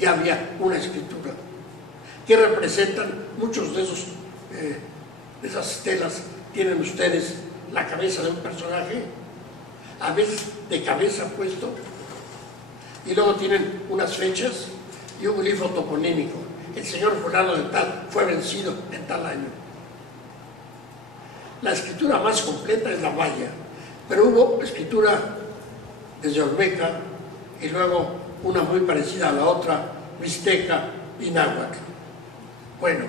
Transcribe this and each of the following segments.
ya había una escritura que representan muchos de esos, de esas estelas. Tienen ustedes la cabeza de un personaje, a veces de cabeza puesto, y luego tienen unas fechas y un glifo toponímico. El señor fulano de tal fue vencido en tal año. La escritura más completa es la maya, pero hubo escritura desde olmeca y luego una muy parecida a la otra, mixteca y náhuatl. Bueno,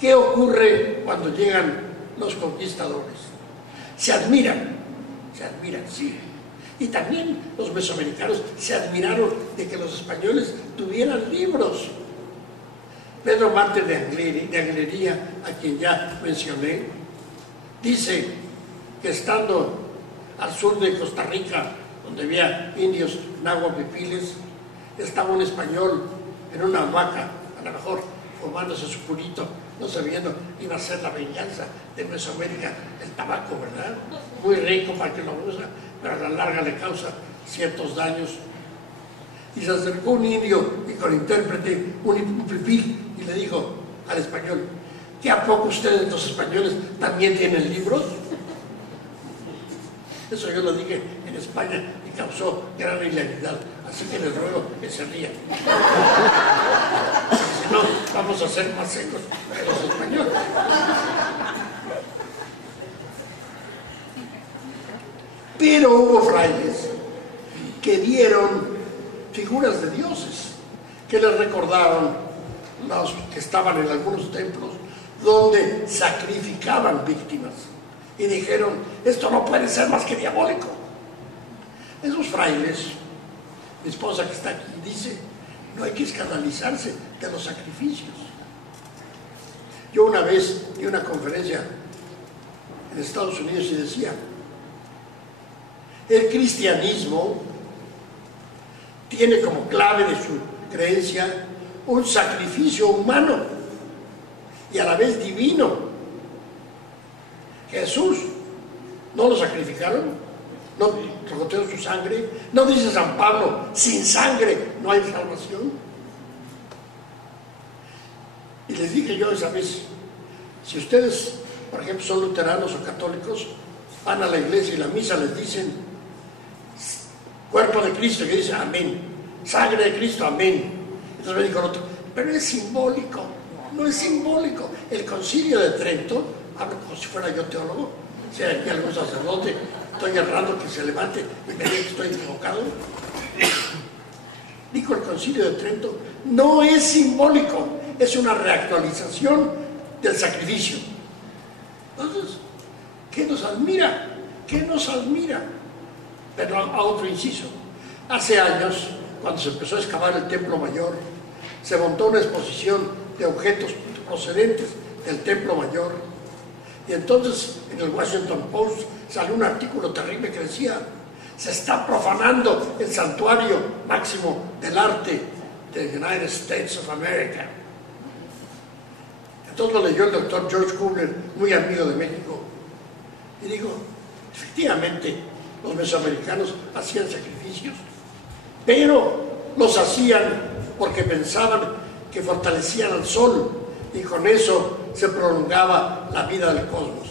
¿qué ocurre cuando llegan los conquistadores? Se admiran, sí. Y también los mesoamericanos se admiraron de que los españoles tuvieran libros. Pedro Martes de Anglería, a quien ya mencioné, dice que estando al sur de Costa Rica, donde había indios nahuapipiles, estaba un español en una hamaca, a lo mejor fumándose su purito, no sabiendo, iba a ser la venganza de Mesoamérica, el tabaco, ¿verdad? Muy rico para que lo usa, pero a la larga le causa ciertos daños. Y se acercó un indio y con intérprete, un pipil, y le dijo al español: ¿qué a poco ustedes los españoles también tienen libros? Eso yo lo dije en España y causó gran hilaridad, así que les ruego que se rían. Si no, vamos a ser más secos que los españoles. Pero hubo frailes que vieron figuras de dioses, que les recordaron los que estaban en algunos templos donde sacrificaban víctimas, y dijeron: esto no puede ser más que diabólico. Esos frailes, mi esposa que está aquí dice: no hay que escandalizarse de los sacrificios. Yo una vez di una conferencia en Estados Unidos y decía: el cristianismo tiene como clave de su creencia un sacrificio humano y a la vez divino. Jesús no lo sacrificaron, no recogió su sangre. No dice San Pablo: sin sangre no hay salvación. Y les dije yo esa vez: si ustedes, por ejemplo, son luteranos o católicos, van a la iglesia y la misa les dicen cuerpo de Cristo, y dicen amén, sangre de Cristo, amén. Entonces me dijo el otro: pero es simbólico. No es simbólico. El Concilio de Trento, hablo como si fuera yo teólogo, si hay aquí algún sacerdote, estoy errando, que se levante y me diga que estoy equivocado. Dijo el Concilio de Trento: no es simbólico, es una reactualización del sacrificio. Entonces, ¿qué nos admira? ¿Qué nos admira? Pero a otro inciso. Hace años, cuando se empezó a excavar el Templo Mayor, se montó una exposición de objetos procedentes del Templo Mayor. Y entonces en el Washington Post salió un artículo terrible que decía: se está profanando el santuario máximo del arte de United States of America. Entonces lo leyó el doctor George Kubler, muy amigo de México, y dijo: efectivamente, los mesoamericanos hacían sacrificios, pero los hacían porque pensaban que fortalecían al sol y con eso se prolongaba la vida del cosmos.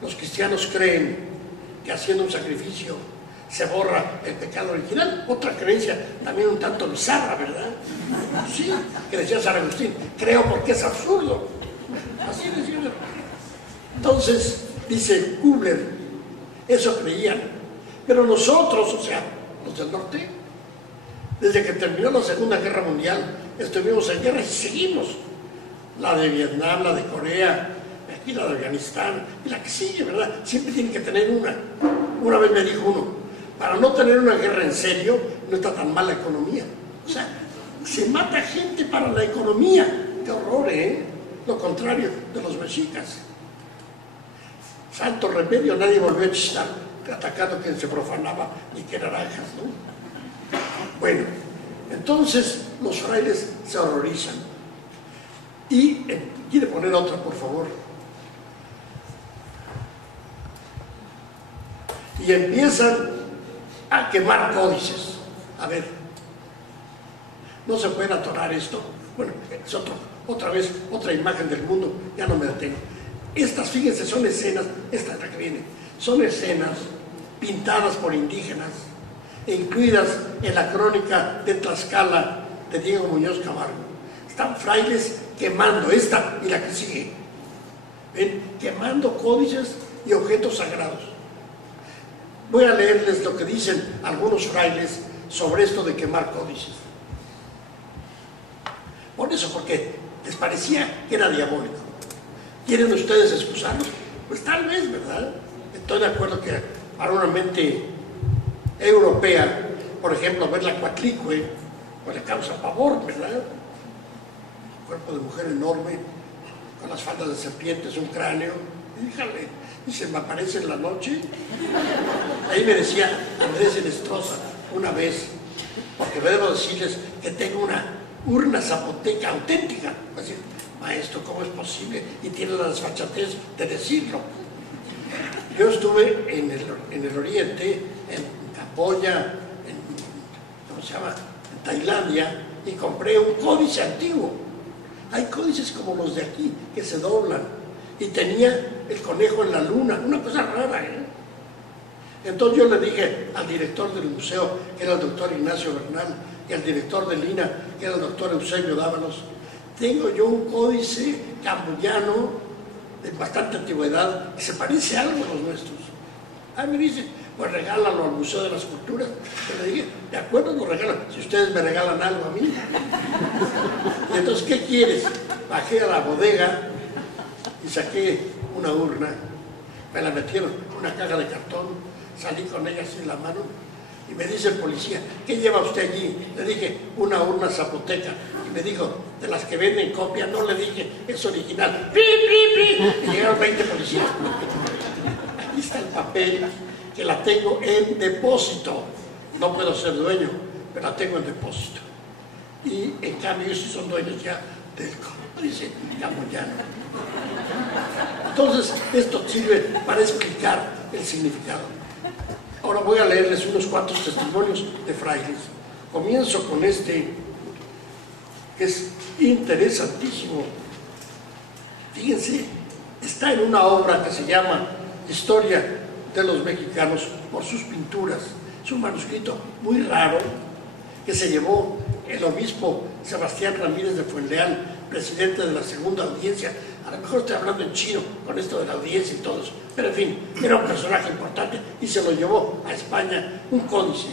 Los cristianos creen que haciendo un sacrificio se borra el pecado original. Otra creencia también un tanto bizarra, ¿verdad? Sí, que decía San Agustín: creo porque es absurdo. Así decía. Entonces, dice Kubler, eso creían. Pero nosotros, o sea, los del norte, desde que terminó la Segunda Guerra Mundial, estuvimos en guerra y seguimos. La de Vietnam, la de Corea, aquí la de Afganistán, y la que sigue, ¿verdad? Siempre tiene que tener una. Una vez me dijo uno: para no tener una guerra en serio, no está tan mal la economía. O sea, se mata gente para la economía. ¡Qué horror, eh! Lo contrario de los mexicas. Santo remedio, nadie volvió a estar atacando quien se profanaba ni que naranjas, ¿no? Bueno, entonces los frailes se horrorizan. Y quiere poner otra, por favor. Y empiezan a quemar códices. A ver, no se puede atorar esto. Bueno, es otra vez, otra imagen del mundo, ya no me detengo. Estas, fíjense, son escenas, esta es la que viene, son escenas pintadas por indígenas e incluidas en la crónica de Tlaxcala de Diego Muñoz Camargo. Están frailes quemando, esta y la que sigue, ¿ven? Quemando códices y objetos sagrados. Voy a leerles lo que dicen algunos frailes sobre esto de quemar códices. Por eso, porque les parecía que era diabólico. ¿Quieren ustedes excusarlos? Pues tal vez, ¿verdad? Estoy de acuerdo que para una mente europea, por ejemplo, ver la Coatlicue, pues le causa pavor, ¿verdad? Un cuerpo de mujer enorme, con las faldas de serpientes, un cráneo, híjale, y se me aparece en la noche. Ahí me decía Andrés Enestrosa una vez, porque debo decirles que tengo una urna zapoteca auténtica. Así, maestro, ¿cómo es posible? Y tiene la desfachatez de decirlo. Yo estuve en el Oriente, en Camboya, ¿cómo se llama? En Tailandia, y compré un códice antiguo. Hay códices como los de aquí, que se doblan. Y tenía el conejo en la luna, una cosa rara, ¿eh? Entonces yo le dije al director del museo, que era el doctor Ignacio Bernal, y al director del INA, que era el doctor Eusebio Dávalos, tengo yo un códice camboyano de bastante antigüedad, que se parece algo a los nuestros. Ah, me dice, pues regálalo al Museo de las Culturas. Yo le dije, de acuerdo, lo regalo, si ustedes me regalan algo a mí. Y entonces, ¿qué quieres? Bajé a la bodega y saqué una urna, me la metieron en una caja de cartón, salí con ella así en la mano, y me dice el policía, ¿qué lleva usted allí? Le dije, una urna zapoteca. Y me dijo, de las que venden copia. No, le dije, es original. ¡Pi, pi, pi! Y llegaron 20 policías. Aquí está el papel, que la tengo en depósito. No puedo ser dueño, pero la tengo en depósito. Y en cambio, ellos son dueños ya del códice camboyano. Entonces, esto sirve para explicar el significado. Ahora voy a leerles unos cuantos testimonios de frailes. Comienzo con este, que es interesantísimo. Fíjense, está en una obra que se llama Historia de los Mexicanos por sus pinturas. Es un manuscrito muy raro que se llevó el obispo Sebastián Ramírez de Fuenleal, presidente de la segunda audiencia. A lo mejor estoy hablando en chino con esto de la audiencia y todo eso, pero en fin, era un personaje importante y se lo llevó a España un códice.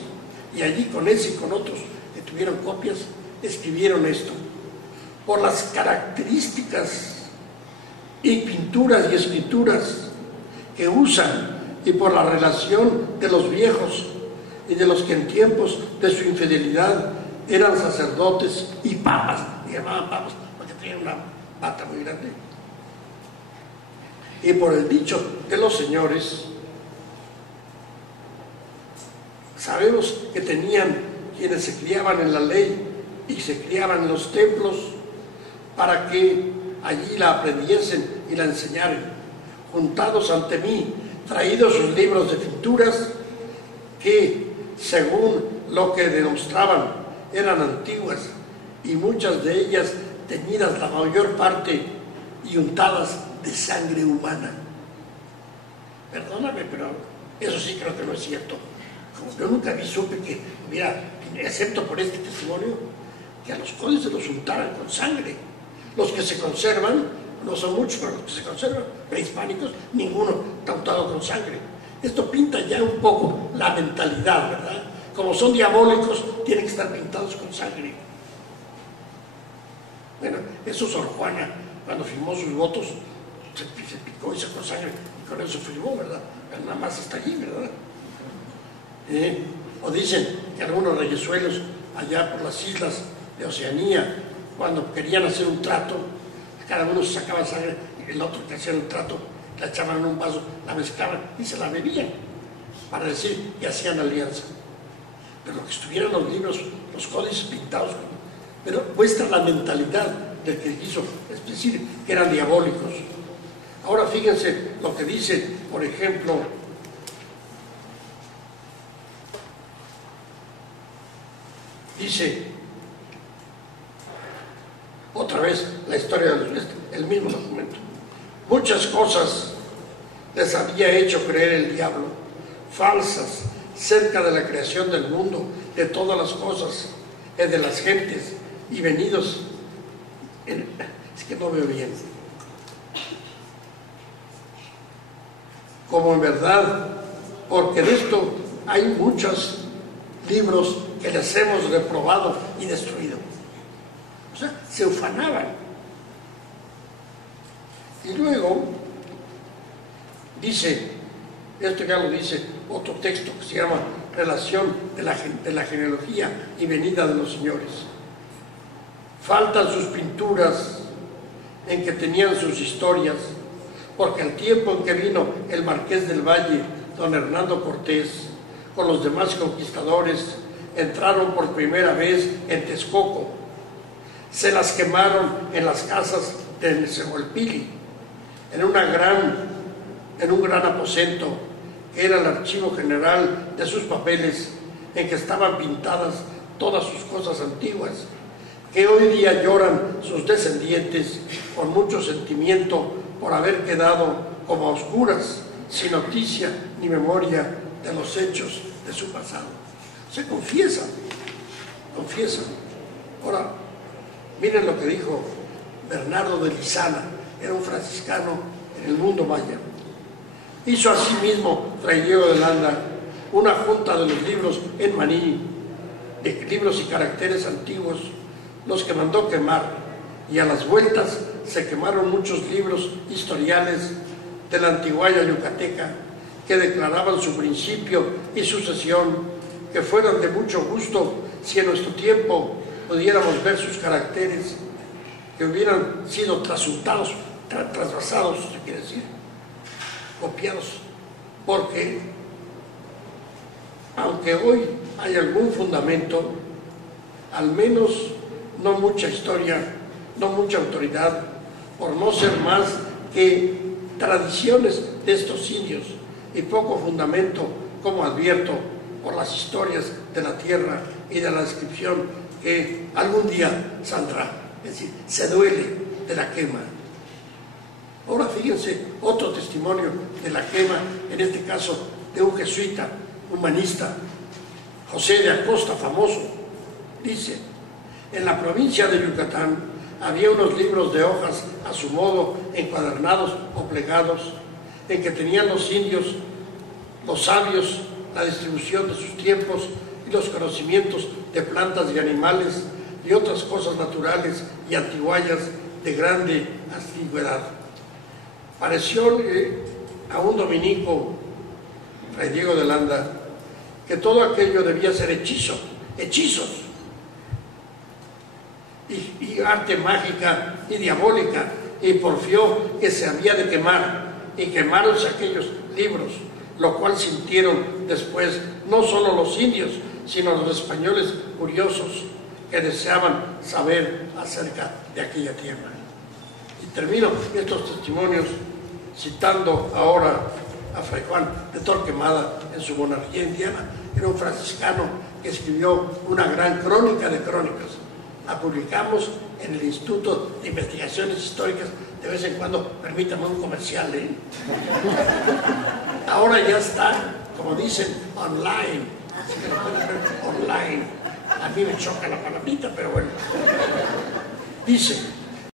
Y allí con ese y con otros que tuvieron copias, escribieron esto. Por las características y pinturas y escrituras que usan y por la relación de los viejos y de los que en tiempos de su infidelidad eran sacerdotes y papas, y llamaban papas porque tenían una bata muy grande. Y por el dicho de los señores, sabemos que tenían quienes se criaban en la ley y se criaban en los templos para que allí la aprendiesen y la enseñaran. Juntados ante mí, traídos sus libros de pinturas que, según lo que demostraban, eran antiguas y muchas de ellas teñidas la mayor parte y untadas de sangre humana. Perdóname, pero eso sí creo que no es cierto. Como yo nunca supe que hubiera, excepto por este testimonio, que a los códices los untaran con sangre. Los que se conservan, no son muchos, pero los que se conservan, prehispánicos, ninguno está untado con sangre. Esto pinta ya un poco la mentalidad, ¿verdad? Como son diabólicos, tienen que estar pintados con sangre. Bueno, eso Sor Juana, cuando firmó sus votos, se picó y sacó sangre, y con eso firmó, ¿verdad? Pero nada más está allí, ¿verdad? O dicen que algunos reyesuelos allá por las islas de Oceanía, cuando querían hacer un trato, cada uno se sacaba sangre, y el otro que hacía el trato, la echaban en un vaso, la mezclaban y se la bebían, para decir que hacían alianza. Pero lo que estuvieron los libros, los códices pintados, pero muestra la mentalidad del que quiso, es decir, que eran diabólicos. Ahora fíjense lo que dice, por ejemplo, dice, otra vez la historia del sureste, el mismo documento. Muchas cosas les había hecho creer el diablo, falsas, cerca de la creación del mundo, de todas las cosas, de las gentes, y venidos es que no veo bien. Como en verdad, porque de esto hay muchos libros que les hemos reprobado y destruido. O sea, se ufanaban. Y luego dice, esto ya lo dice otro texto que se llama Relación de la genealogía y venida de los señores. Faltan sus pinturas en que tenían sus historias, porque al tiempo en que vino el Marqués del Valle, don Hernando Cortés, con los demás conquistadores, entraron por primera vez en Texcoco. Se las quemaron en las casas de Nezahualpilli, en un gran aposento, que era el archivo general de sus papeles, en que estaban pintadas todas sus cosas antiguas, que hoy día lloran sus descendientes con mucho sentimiento por haber quedado como a oscuras, sin noticia ni memoria de los hechos de su pasado. Se confiesan. Ahora, miren lo que dijo Bernardo de Lizana, era un franciscano en el mundo maya. Hizo asimismo Fray Diego de Landa una junta de los libros en Maní, de libros y caracteres antiguos, los que mandó quemar, y a las vueltas se quemaron muchos libros historiales de la antiguaya yucateca que declaraban su principio y sucesión, que fueran de mucho gusto si en nuestro tiempo pudiéramos ver sus caracteres, que hubieran sido trasuntados, trasvasados, se quiere decir, copiados, porque aunque hoy hay algún fundamento, al menos no mucha historia, no mucha autoridad, por no ser más que tradiciones de estos indios y poco fundamento, como advierto, por las historias de la tierra y de la descripción que algún día saldrá. Es decir, se duele de la quema. Ahora fíjense, otro testimonio de la quema, en este caso de un jesuita, humanista, José de Acosta, famoso. Dice, en la provincia de Yucatán había unos libros de hojas a su modo, encuadernados o plegados, en que tenían los indios, los sabios, la distribución de sus tiempos y los conocimientos de plantas y animales y otras cosas naturales y antiguayas de grande antigüedad. Pareció a un dominico, Fray Diego de Landa, que todo aquello debía ser hechizos, y arte mágica y diabólica, y porfió que se había de quemar, y quemaronse aquellos libros, lo cual sintieron después no solo los indios, sino los españoles curiosos que deseaban saber acerca de aquella tierra. Y termino estos testimonios citando ahora a Fray Juan de Torquemada en su monarquía indiana. Era un franciscano que escribió una gran crónica de crónicas. La publicamos en el Instituto de Investigaciones Históricas. De vez en cuando, permítame un comercial, Ahora ya está, como dicen, online. Así que lo pueden ver online. A mí me choca la palabrita, pero bueno. Dice,